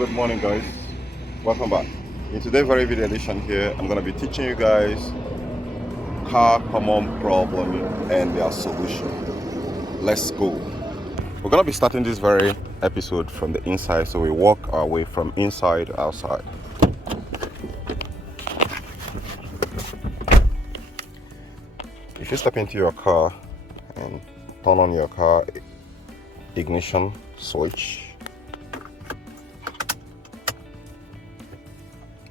Good morning, guys. Welcome back. In today's very video edition here, I'm going to be teaching you guys car common problem and their solution. Let's go. We're going to be starting this very episode from the inside, so we walk our way from inside to outside. If you step into your car and turn on your car ignition switch,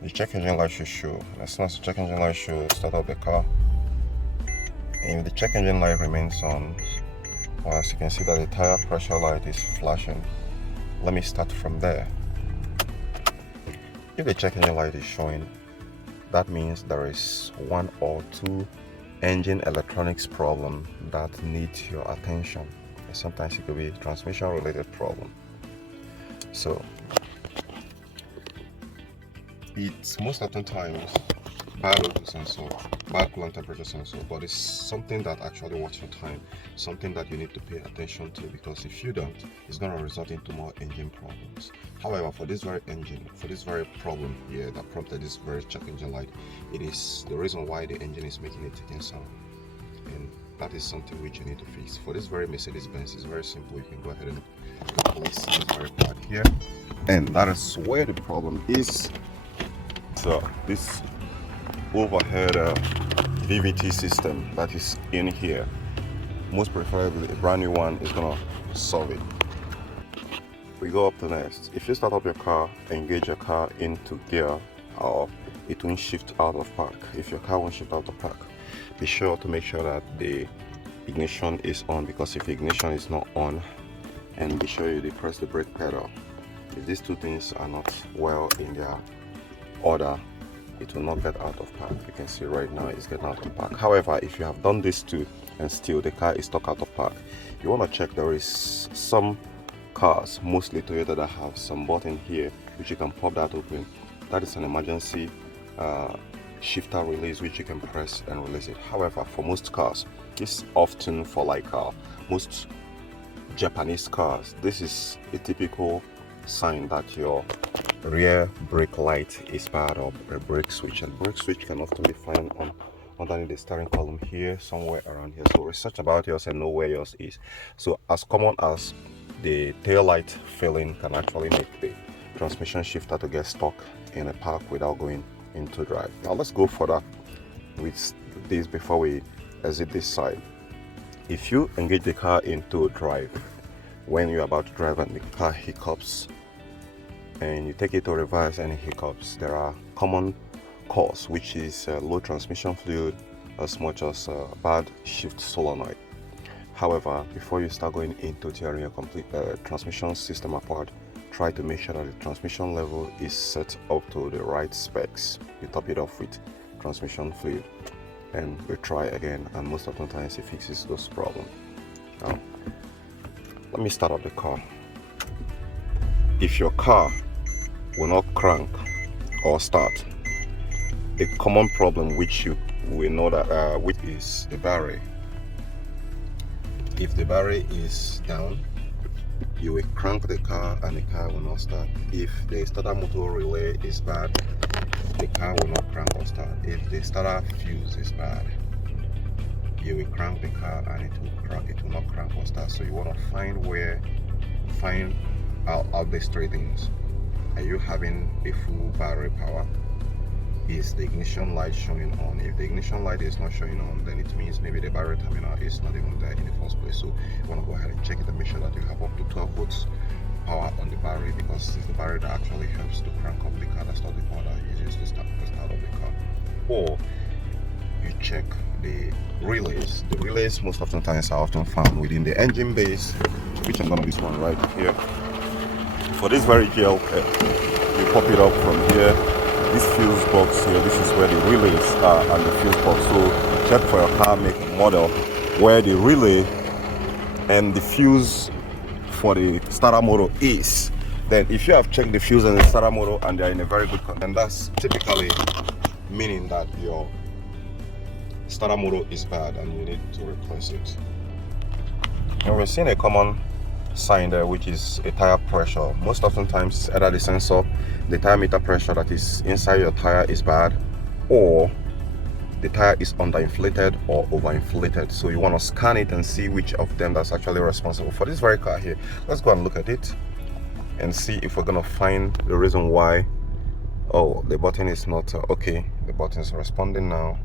the check engine light should show. As soon as the check engine light shows, start up the car. And if the check engine light remains on, as you can see that the tire pressure light is flashing. Let me start from there. If the check engine light is showing, that means there is one or two engine electronics problem that needs your attention. And sometimes it could be transmission related problem. So it's most often times bad oil sensor, bad coolant temperature sensor, but it's something that actually works your time, something that you need to pay attention to, because if you don't, it's going to result into more engine problems. However, for this very problem here that prompted this very check engine light, it is the reason why the engine is making a ticking sound, and that is something which you need to fix. For this very Mercedes-Benz, it's very simple. You can go ahead and place this very part here, and that is where the problem is. So this overhead VVT system that is in here, most preferably a brand new one, is gonna solve it. We go up to next. If you start up your car, engage your car into gear, or it won't shift out of park. If your car won't shift out of park, be sure to make sure that the ignition is on, because if the ignition is not on, and be sure you depress the brake pedal. If these two things are not well in their order, it will not get out of park. You can see right now it's getting out of park. However, if you have done these two and still the car is stuck out of park, you want to check. There is some cars, mostly Toyota, that have some button here which you can pop that open. That is an emergency shifter release which you can press and release it. However, for most cars, this often for most Japanese cars, this is a typical sign that your rear brake light is bad, or a brake switch. And brake switch can often be found on underneath the steering column here, somewhere around here. So research about yours and know where yours is. So as common as the tail light failing can actually make the transmission shifter to get stuck in a park without going into drive. Now let's go further with this before we exit this side. If you engage the car into drive, when you're about to drive and the car hiccups, and you take it to reverse and it hiccups, there are common cause, which is low transmission fluid, as much as bad shift solenoid. However, before you start going into tearing your complete transmission system apart, try to make sure that the transmission level is set up to the right specs. You top it off with transmission fluid and we try again, and most of the times it fixes those problems. Now, let me start up the car. If your car will not crank or start, a common problem which you will know that which is the battery. If the battery is down, you will crank the car and the car will not start. If the starter motor relay is bad, the car will not crank or start. If the starter fuse is bad, you will crank the car and it will not crank or start. So you want to find out these three things. Are you having a full battery power? Is the ignition light showing on? If the ignition light is not showing on, then it means maybe the battery terminal is not even there in the first place. So you want to go ahead and check it and make sure that you have up to 12 volts power on the battery, because it's the battery that actually helps to crank up the car. That's not the power that you use to start up the car. Or you check the relays. The relays most often times are often found within the engine base, which I'm going to this one right here. For this very gel, you pop it up from here. This fuse box here, this is where the relays are, and the fuse box. So check for your car make and model where the relay and the fuse for the starter motor is. Then if you have checked the fuse and the starter motor and they are in a very good condition, that's typically meaning that your starter motor is bad and you need to replace it. And we're seeing a common sign there, which is a tire pressure. Most oftentimes either the sensor, the tire meter pressure that is inside your tire is bad, or the tire is underinflated or overinflated. So you want to scan it and see which of them that's actually responsible for this very car here. Let's go and look at it and see if we're gonna find the reason why. Oh, the button is not okay. The button is responding now.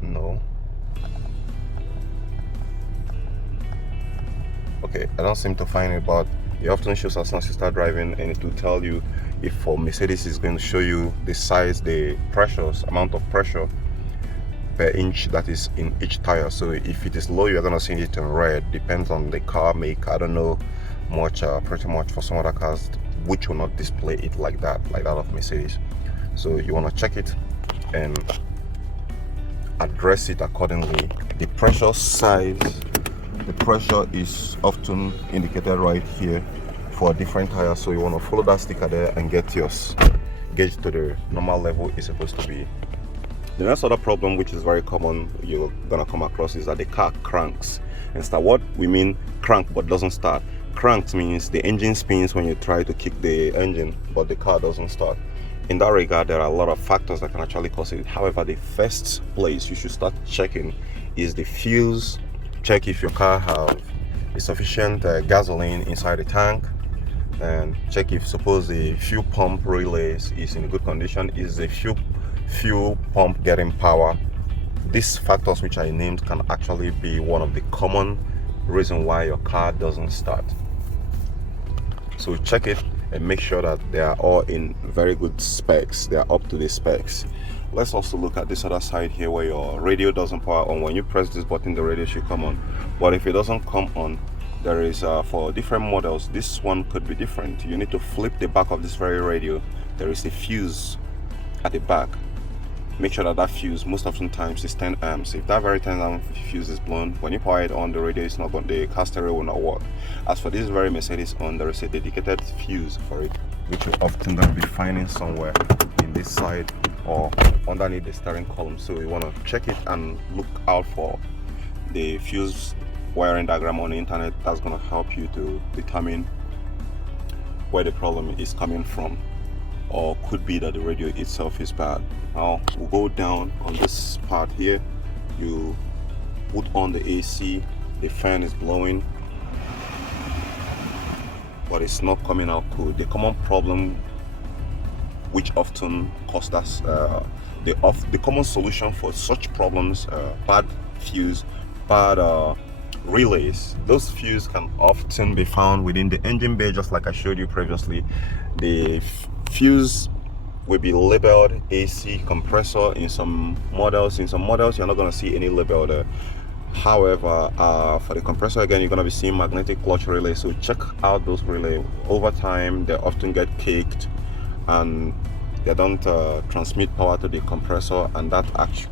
No. Okay, I don't seem to find it, but it often shows as soon as you start driving, and it will tell you if for Mercedes is going to show you the size, the pressures, amount of pressure per inch that is in each tire. So if it is low, you're gonna see it in red. Depends on the car make. I don't know much, pretty much for some other cars which will not display it like that of Mercedes. So you want to check it and address it accordingly. The pressure size, the pressure is often indicated right here for different tires, so you want to follow that sticker there and get yours gauge to the normal level it's supposed to be. The next other problem, which is very common, you're gonna come across, is that the car cranks and start. What we mean crank but doesn't start. Cranks means the engine spins when you try to kick the engine, but the car doesn't start. In that regard, there are a lot of factors that can actually cause it. However, the first place you should start checking is the fuse. Check if your car have a sufficient gasoline inside the tank, and check if suppose the fuel pump relays is in good condition. Is the fuel pump getting power? These factors which I named can actually be one of the common reason why your car doesn't start. So check it and make sure that they are all in very good specs, they are up to the specs. Let's also look at this other side here where your radio doesn't power on. When you press this button, the radio should come on, but if it doesn't come on, there is for different models, this one could be different. You need to flip the back of this very radio. There is a fuse at the back. Make sure that fuse most often times is 10 amps. If that very 10 amp fuse is blown, when you power it on, the radio is not going, the car stereo will not work. As for this very Mercedes on, there is a dedicated fuse for it, which you're often going to be finding somewhere in this side or underneath the steering column. So you want to check it and look out for the fuse wiring diagram on the internet. That's going to help you to determine where the problem is coming from, or could be that the radio itself is bad. Now we'll go down on this part here. You put on the AC, the fan is blowing, but it's not coming out cool. The common problem which often cost us the common solution for such problems, bad fuse, bad relays. Those fuses can often be found within the engine bay, just like I showed you previously. The fuse will be labeled AC compressor in some models. In some models, you're not going to see any label there. However, for the compressor, again, you're going to be seeing magnetic clutch relay. So check out those relay. Over time, they often get caked and they don't transmit power to the compressor, and that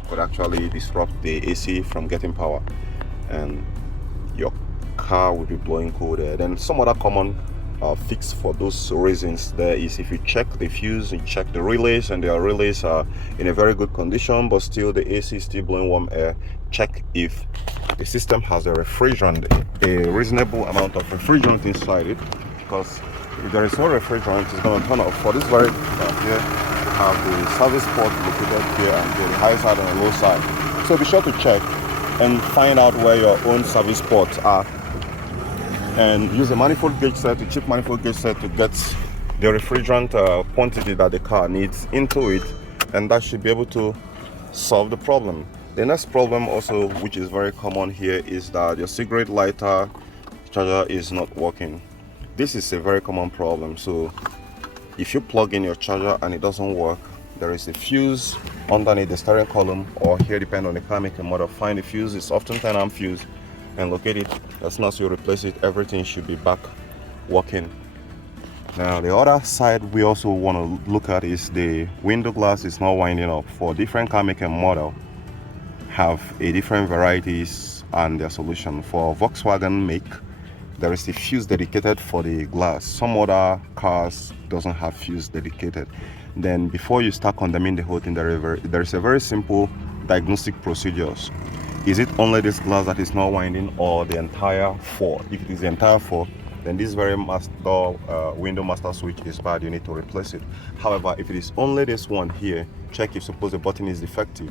could actually disrupt the AC from getting power, and your car will be blowing cold there. Then some other common fix for those reasons there is, if you check the fuse, you check the relays, and their relays are in a very good condition, but still the AC is still blowing warm air, check if the system has a refrigerant, a reasonable amount of refrigerant inside it, because if there is no refrigerant, it's going to turn off. For this very here, you have the service port located here, and the high side and the low side. So be sure to check and find out where your own service ports are, and use a manifold gauge set, a cheap manifold gauge set, to get the refrigerant quantity that the car needs into it, and that should be able to solve the problem. The next problem also, which is very common here, is that your cigarette lighter charger is not working. This is a very common problem. So if you plug in your charger and it doesn't work, there is a fuse underneath the steering column, or here, depending on the car make and model, find the fuse. It's often 10 amp fuse, and locate it. As soon as you replace it, everything should be back working. Now the other side we also want to look at is the window glass is not winding up. For different car make and model have a different varieties and their solution. For Volkswagen make, there is a fuse dedicated for the glass. Some other cars doesn't have fuse dedicated. Then before you start condemning the whole thing, there is a very simple diagnostic procedures. Is it only this glass that is not winding, or the entire four? If it is the entire four, then this very master window master switch is bad. You need to replace it. However, if it is only this one here, check if suppose the button is defective.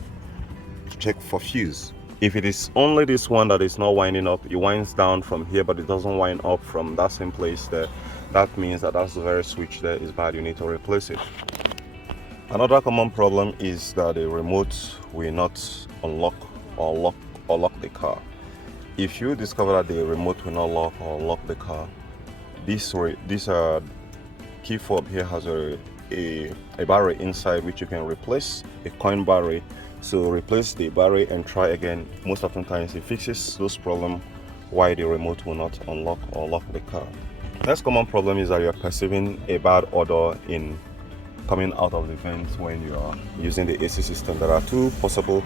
Check for fuse. If it is only this one that is not winding up, it winds down from here but it doesn't wind up from that same place there, that means that that's the very switch there is bad. You need to replace it. Another common problem is that the remote will not unlock or lock the car. If you discover that the remote will not lock or lock the car, this key fob here has a battery inside which you can replace, a coin battery. So replace the battery and try again. Most often times it fixes those problems why the remote will not unlock or lock the car. Next common problem is that you're perceiving a bad odor in coming out of the vents when you are using the AC system. There are two possible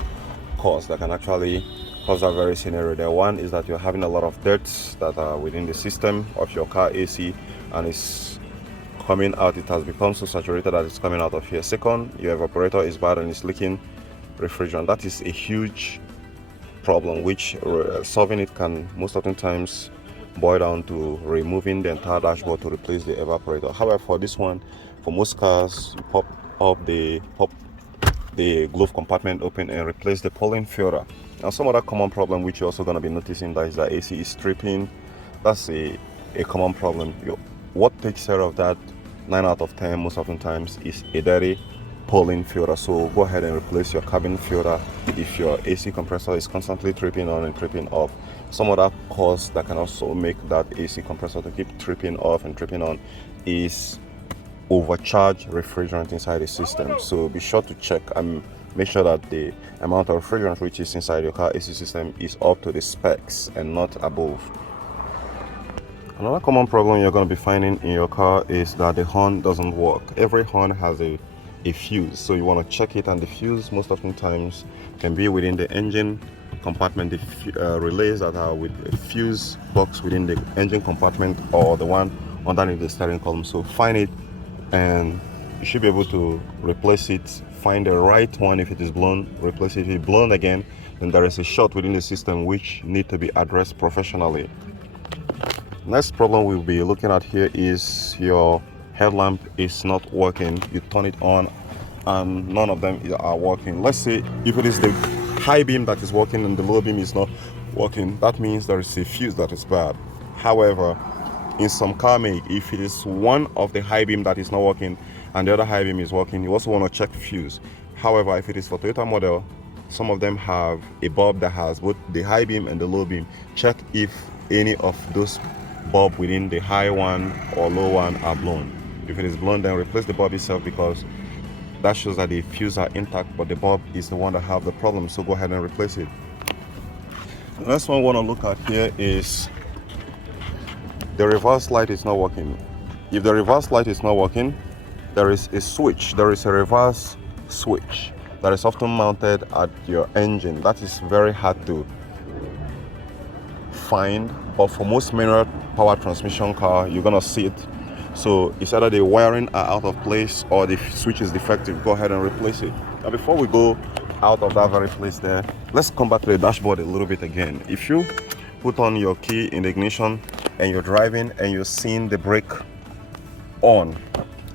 causes that can actually cause that very scenario. The one is that you're having a lot of dirt that are within the system of your car AC and it's coming out. It has become so saturated that it's coming out of here. Second, your evaporator is bad and it's leaking refrigerant. That is a huge problem which solving it can most often times boil down to removing the entire dashboard to replace the evaporator. However, for this one, for most cars, you pop the glove compartment open and replace the pollen filter. Now some other common problem which you're also going to be noticing that is that AC is tripping. That's a common problem. What takes care of that 9 out of 10 most often times is a dirty pollen filter. So go ahead and replace your cabin filter if your AC compressor is constantly tripping on and tripping off. Some other cause that can also make that AC compressor to keep tripping off and tripping on is overcharged refrigerant inside the system. So be sure to check and make sure that the amount of refrigerant which is inside your car AC system is up to the specs and not above. Another common problem you're going to be finding in your car is that the horn doesn't work. Every horn has a fuse, so you want to check it, and the fuse most often times can be within the engine compartment, the relays that are with a fuse box within the engine compartment or the one underneath the steering column. So find it and you should be able to replace it. Find the right one. If it is blown, replace it. If it's blown again, then there is a short within the system which need to be addressed professionally. Next problem we'll be looking at here is your headlamp is not working. You turn it on and none of them are working. Let's say if it is the high beam that is working and the low beam is not working, that means there is a fuse that is bad. However, in some car make, if it is one of the high beam that is not working and the other high beam is working, you also want to check fuse. However, if it is for Toyota model, some of them have a bulb that has both the high beam and the low beam. Check if any of those bulb within the high one or low one are blown. If it is blown, then replace the bulb itself, because that shows that the fuse are intact but the bulb is the one that have the problem. So go ahead and replace it. The next one we want to look at here is the reverse light is not working. If the reverse light is not working, there is a switch. There is a reverse switch that is often mounted at your engine. That is very hard to find, but for most manual power transmission car, you're gonna see it. So it's either the wiring are out of place or the switch is defective. Go ahead and replace it. Now before we go out of that very place there, let's come back to the dashboard a little bit again. If you put on your key in the ignition and you're driving and you're seeing the brake on,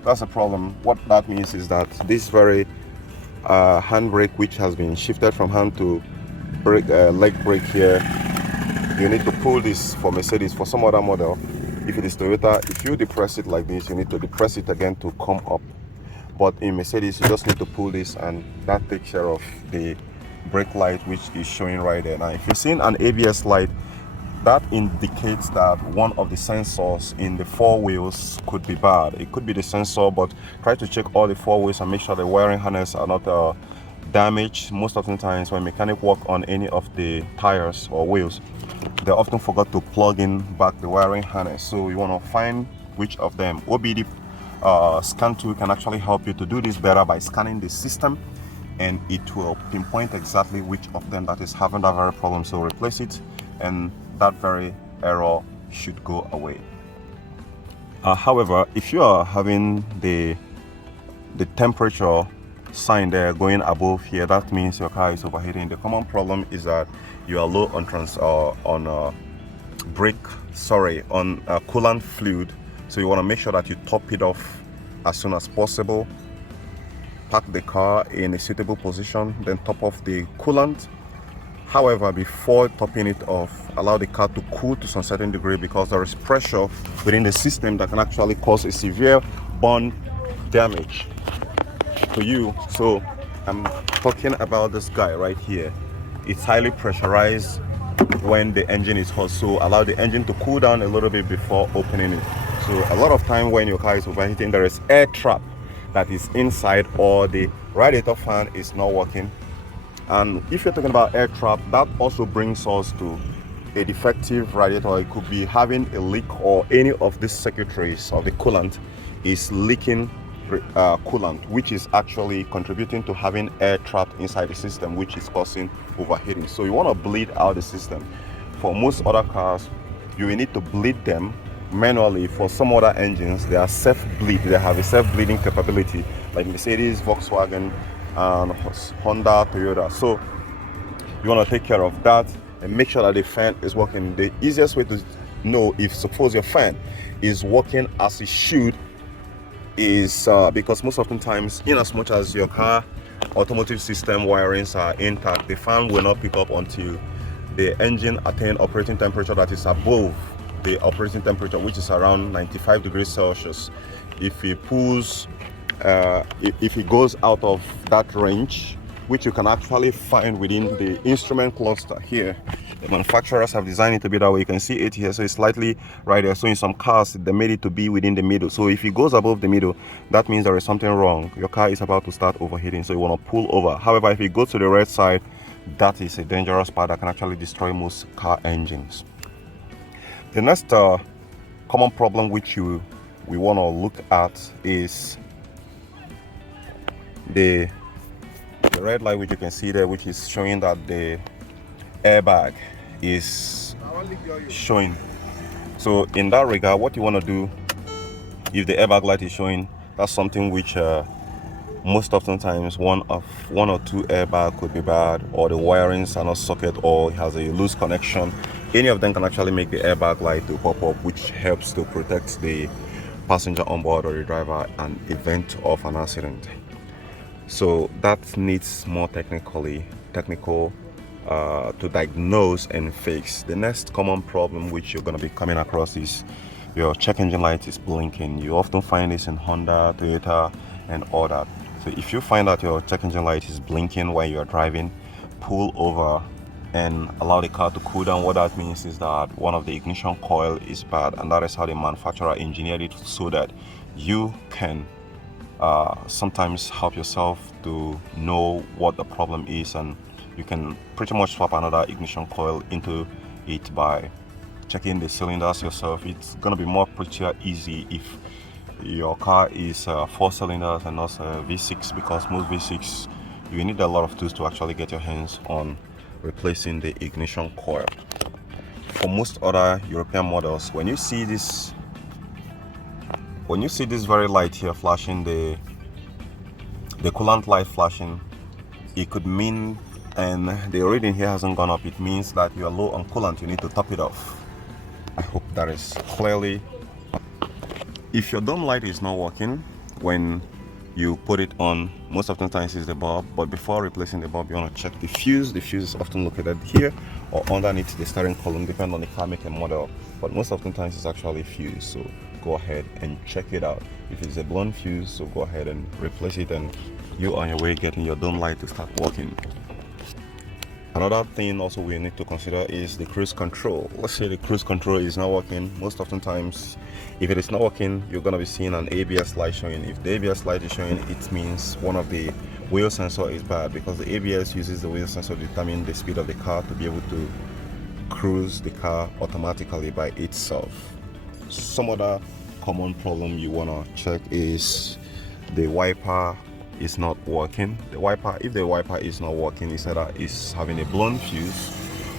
that's a problem. What that means is that this very handbrake, which has been shifted from hand to brake, leg brake here, you need to pull this for Mercedes. For some other model, if it is Toyota, if you depress it like this, you need to depress it again to come up. But in Mercedes, you just need to pull this and that takes care of the brake light, which is showing right there. Now if you're seeing an ABS light, that indicates that one of the sensors in the four wheels could be bad. It could be the sensor, but try to check all the four wheels and make sure the wiring harness are not damaged. Most often times when mechanic work on any of the tires or wheels, they often forgot to plug in back the wiring harness. So you want to find which of them. OBD scan tool can actually help you to do this better by scanning the system, and it will pinpoint exactly which of them that is having that very problem. So replace it and that very error should go away. However, if you are having the temperature sign there going above here, that means your car is overheating. The common problem is that you are low on coolant fluid, so you want to make sure that you top it off as soon as possible. Park the car in a suitable position, then top off the coolant. However, before topping it off, allow the car to cool to some certain degree, because there is pressure within the system that can actually cause a severe burn damage to you. So I'm talking about this guy right here. It's highly pressurized when the engine is hot, so allow the engine to cool down a little bit before opening it. So a lot of time when your car is overheating, there is air trap that is inside, or the radiator fan is not working. And if you're talking about air trap, that also brings us to a defective radiator. It could be having a leak, or any of these circuitries of the coolant is leaking coolant, which is actually contributing to having air trapped inside the system, which is causing overheating. So you want to bleed out the system. For most other cars, you will need to bleed them manually. For some other engines, they are self-bleed. They have a self-bleeding capability, like Mercedes, Volkswagen, and Honda, Toyota. So you want to take care of that and make sure that the fan is working. The easiest way to know if suppose your fan is working as it should is because most often times, in as much as your car automotive system wirings are intact, the fan will not pick up until the engine attain operating temperature that is above the operating temperature, which is around 95 degrees Celsius. If it pulls if it goes out of that range, which you can actually find within the instrument cluster here, the manufacturers have designed it to be that way. You can see it here, so it's slightly right there. So in some cars they made it to be within the middle, so if it goes above the middle, that means there is something wrong. Your car is about to start overheating, so you want to pull over. However, if it goes to the red side, that is a dangerous part that can actually destroy most car engines. The next common problem which we want to look at is the red light, which you can see there, which is showing that the airbag is showing. So in that regard, what you want to do, if the airbag light is showing, that's something which most often times one or two airbag could be bad, or the wirings are not socket, or it has a loose connection. Any of them can actually make the airbag light to pop up, which helps to protect the passenger on board or the driver in event of an accident. So that needs more technical to diagnose and fix. The next common problem which you're going to be coming across is your check engine light is blinking. You often find this in Honda, Toyota, and all that. So if you find that your check engine light is blinking while you're driving, pull over and allow the car to cool down. What that means is that one of the ignition coil is bad, and that is how the manufacturer engineered it, so that you can sometimes help yourself to know what the problem is, and you can pretty much swap another ignition coil into it by checking the cylinders yourself. It's gonna be more pretty easy if your car is 4 cylinders and not V6, because most V6 you need a lot of tools to actually get your hands on replacing the ignition coil. For most other European models, when you see this very light here flashing, the coolant light flashing, it could mean, and the reading here hasn't gone up, it means that you are low on coolant. You need to top it off. I hope that is clearly. If your dome light is not working when you put it on, most often times it's the bulb, but before replacing the bulb, you want to check the fuse. The fuse is often located here or underneath the steering column, depending on the car make and model, but most often times it's actually fuse. So go ahead and check it out. If it's a blown fuse, so go ahead and replace it, and you're on your way getting your dome light to start working. Another thing also we need to consider is the cruise control. Let's say the cruise control is not working. Most often times, if it is not working, you're going to be seeing an ABS light showing. If the ABS light is showing, it means one of the wheel sensor is bad, because the ABS uses the wheel sensor to determine the speed of the car to be able to cruise the car automatically by itself. Some other common problem you want to check is the wiper is not working. The wiper, if the wiper is not working, it's either is having a blown fuse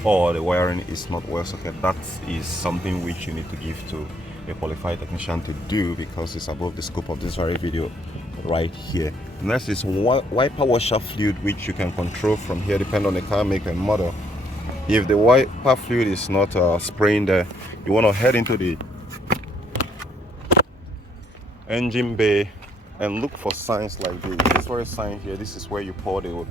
or the wiring is not well socket. That is something which you need to give to a qualified technician to do, because it's above the scope of this very video. right here. Next is wiper washer fluid, which you can control from here depending on the car make and model. If the wiper fluid is not spraying there, you want to head into the engine bay and look for signs like this. This very sign here, this is where you pour the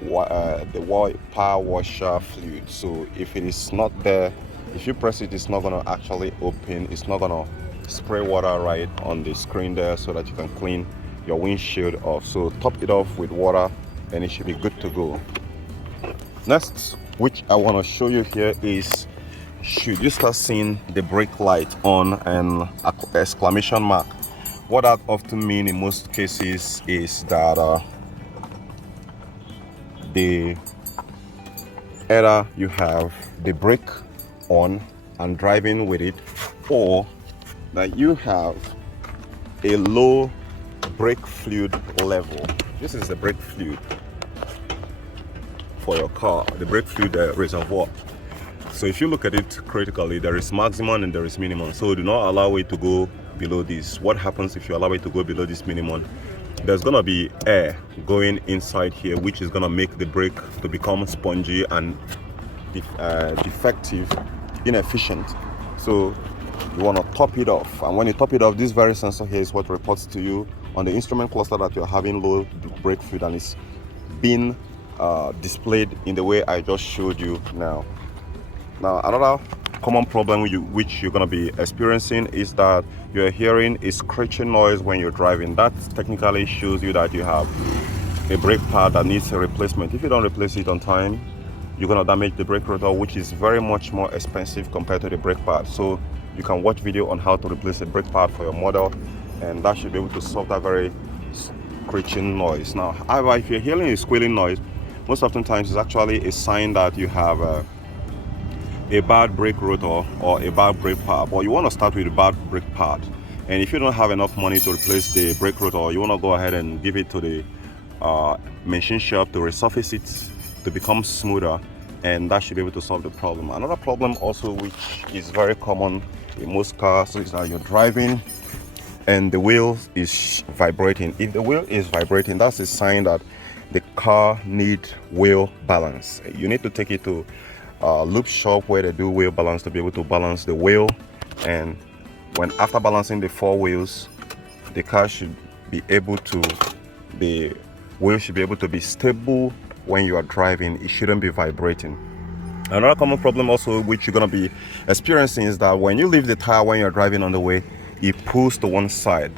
wiper washer fluid. So if it is not there, if you press it, it's not going to actually open. It's not going to spray water right on the screen there so that you can clean your windshield off. So top it off with water and it should be good to go. Next, which I want to show you here is, should you start seeing the brake light on and exclamation mark, what that often means in most cases is that either you have the brake on and driving with it, or that you have a low brake fluid level. This is the brake fluid for your car, the brake fluid reservoir. So if you look at it critically, there is maximum and there is minimum. So do not allow it to go below this. What happens if you allow it to go below this minimum? There's gonna be air going inside here, which is gonna make the brake to become spongy and defective, inefficient. So you want to top it off, and when you top it off, this very sensor here is what reports to you on the instrument cluster that you're having low brake fluid, and it's being displayed in the way I just showed you now. Now another common problem which you're going to be experiencing is that you're hearing a screeching noise when you're driving. That technically shows you that you have a brake pad that needs a replacement. If you don't replace it on time, you're going to damage the brake rotor, which is very much more expensive compared to the brake pad. So you can watch video on how to replace a brake pad for your model, and that should be able to solve that very screeching noise. Now, however, if you're hearing a squealing noise, most oftentimes it's actually a sign that you have a bad brake rotor or a bad brake pad. But you want to start with a bad brake pad, and if you don't have enough money to replace the brake rotor, you want to go ahead and give it to the machine shop to resurface it to become smoother, and that should be able to solve the problem. Another problem also, which is very common in most cars, is that you're driving and the wheel is vibrating. If the wheel is vibrating, that's a sign that the car needs wheel balance. You need to take it to a loop shop where they do wheel balance to be able to balance the wheel, and after balancing the four wheels, the car should be able to, the wheel should be able to be stable when you are driving. It shouldn't be vibrating. Another common problem also which you're going to be experiencing is that when you leave the tire when you're driving on the way, it pulls to one side.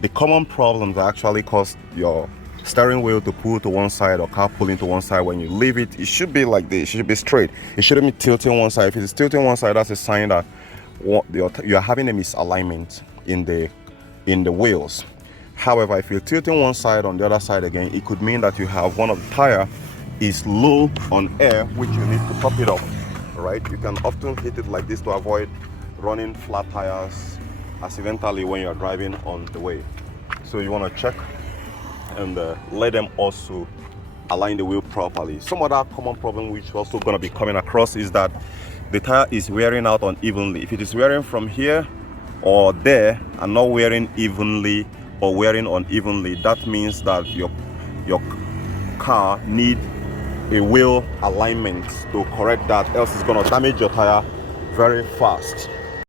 The common problems that actually cause your steering wheel to pull to one side or car pulling to one side, when you leave it, it should be like this. It should be straight. It shouldn't be tilting one side. If it's tilting one side, that's a sign that you're having a misalignment in the wheels. However, if you're tilting one side on the other side again, it could mean that you have one of the tire is low on air, which you need to top it up. Right? You can often hit it like this to avoid running flat tires accidentally when you're driving on the way. So you want to check and let them also align the wheel properly. Some other common problem which also going to be coming across is that the tire is wearing out unevenly. If it is wearing from here or there and not wearing evenly or wearing unevenly, that means that your car need a wheel alignment to correct that, else it's going to damage your tire very fast.